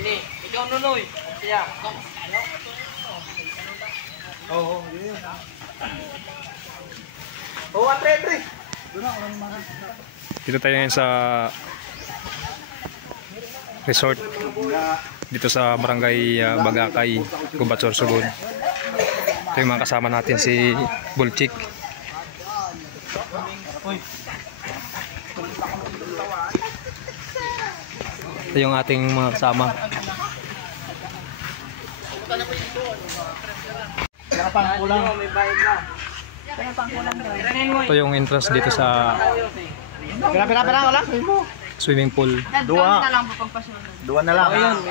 Ini, ikaw nunoy. Siya. Oo, yun. Oh, Andre. Dito tayo ngayon sa resort dito sa barangay Bagakay, Gubat, Sorsogon. Ito yung mga kasama natin, si Bulchik. Ito yung ating mga kasama. Ito yung entrance dito sa swimming pool. Dua na lang po pagpasunod. Dua na lang. Ayun.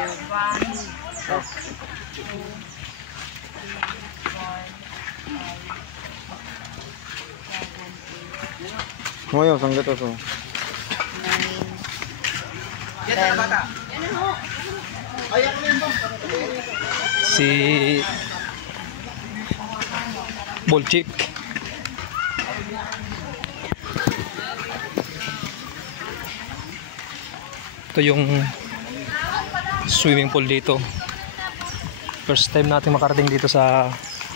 Moyo, sangga to so. Si Bulchik. Ito yung swimming pool dito. First time natin makarating dito sa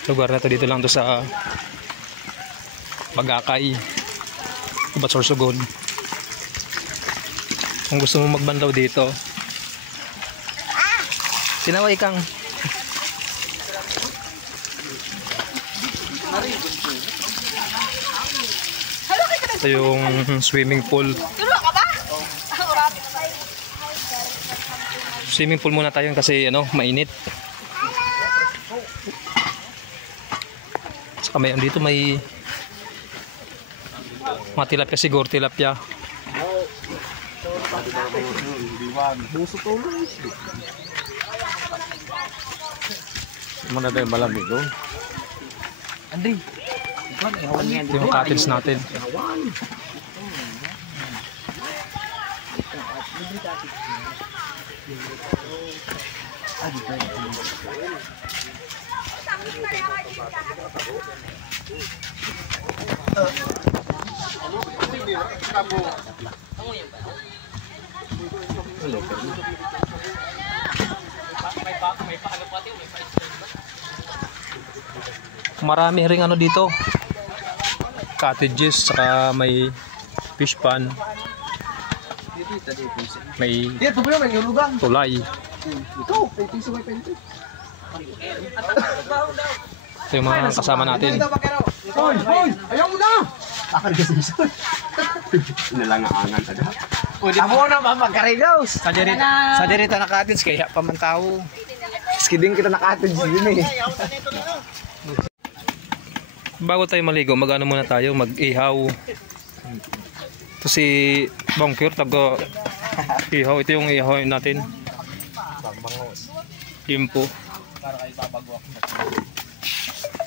lugar na to. Dito lang to sa Bagakay, Gubat, Sorsogon. Kung gusto mo magbandaw dito, sinaway kang. Ito yung swimming pool. Swimming pool muna tayo kasi mainit. Saka may dito may mga tilapia siguro, tilapia. Mana tayo malamig oh. Andre. Ito yung cottage natin. Marami ring dito, cottages, saka may fish pond, may tulay. Ito yung mga kasama natin. Hoy, ayaw mo na. Nilangaangan kada. Amo na magkarigaws. Sa dirita na cottage kaya pamantaw. Skiding kita naka-cottage din eh. Bago tayo maligo, mag-ano muna tayo, mag-ihaw. Ito si Bangkir, taga-ihaw. Ito yung ihaw natin. Limpo.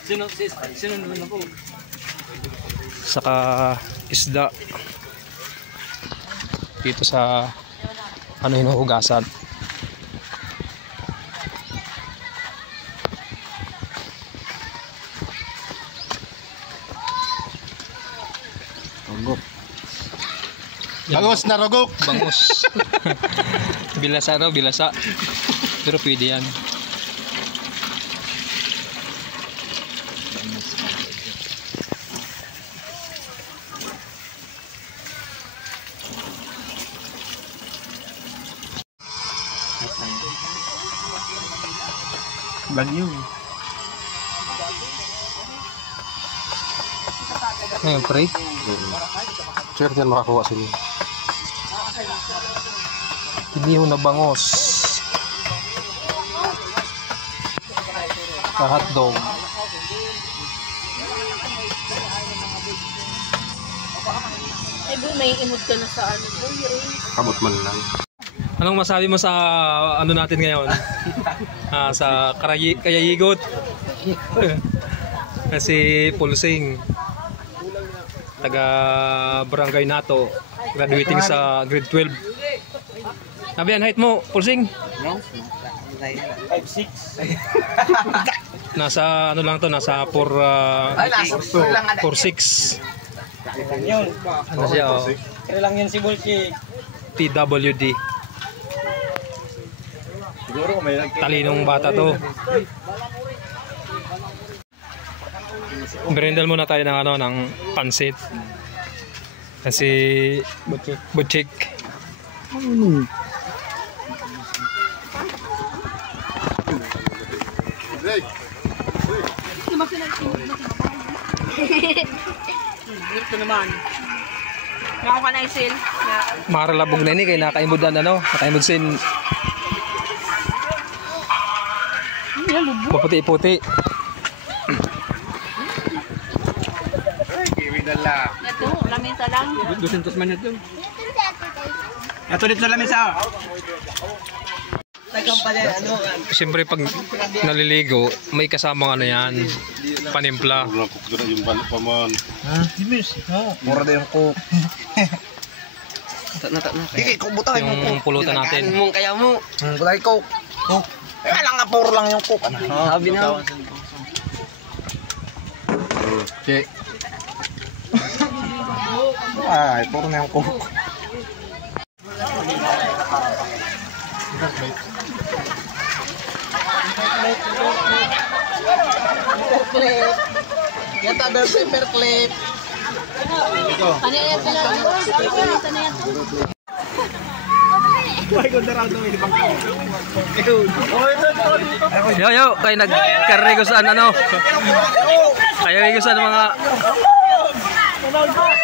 Sino naman na po? Saka isda. Dito sa hinuhugasan. Bangus na rogok. Bangus. Bilasa raw, bilasa. Pero pwede yan. Bagyo. Ngayon, pre. Sure, yan makakuha sila. Inihaw na bangos. Hotdog. May imod ka na sa Kabot man lang. Anong masabi mo sa natin ngayon? Sa Kayayigot. Kasi Pulsing, taga Barangay Nato, graduating sa grade 12. Nabiyan height mo, Pulsing? 5'6". Nasa lang to, nasa 4'6". Yun. Ano siya, oh? Kaya lang yan si Bulchik. PWD. Talinong bata to. Berendal muna tayo ng ng pansit. Kasi butchik. Ito naman. Ngayon ka na isil. Maralabog na ini kay nakaimudan nakaimud sin. Puputi-puti. Ito, lamisa lang. 200 man ito. Ito dito sa lamesa. Siyempre pag naliligo, may kasamang yan, panimpla. Mura na yung cook. Sige, kubutahin mo Yung pulutan natin. Kaya mo. Kulay cook. Lang nga, puro lang yung cook. Sabi na. Okay. Ay, puro na yung cook. Yan ta daw paper clip. Ano yan pala? Ano yan? Yo, kayo nagkarego saan Kayo rego saan mga...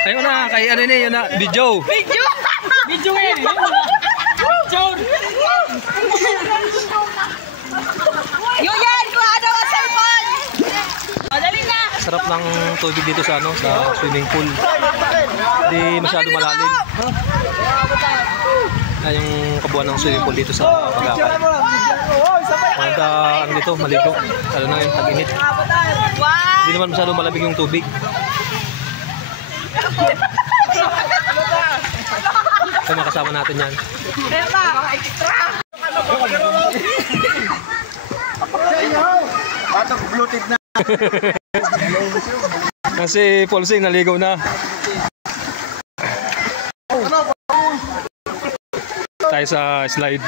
Ayun na, kay ano ni, yun na, video. Video yan! Yun yan! Kuha daw ang cellphone! Madali na! Sarap ng tubig dito sa sa swimming pool. Hindi masyado malalim. Yung kabuuan ng swimming pool dito sa Tagakay. Maganda ano dito, maligo. Lalo na yung tag-init. Hindi naman masyado malamig yung tubig. Ito makasama natin yan. Batang bluetooth na. Kasi Polsing naligaw na. Tayo sa slide.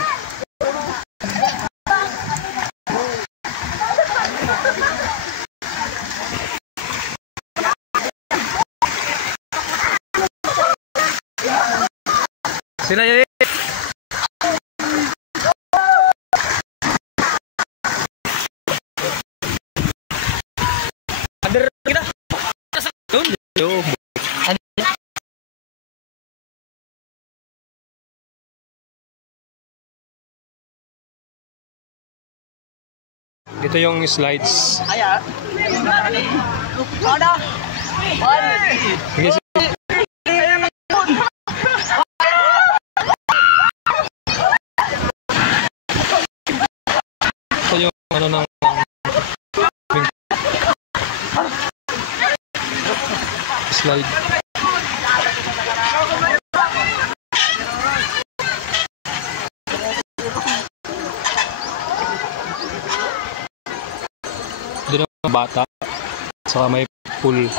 Sila yun. Under kita. Yo. Ito yung slides. Aya. Ano? Sige, ito yung ano ng slide. Doon ang bata saka may pool.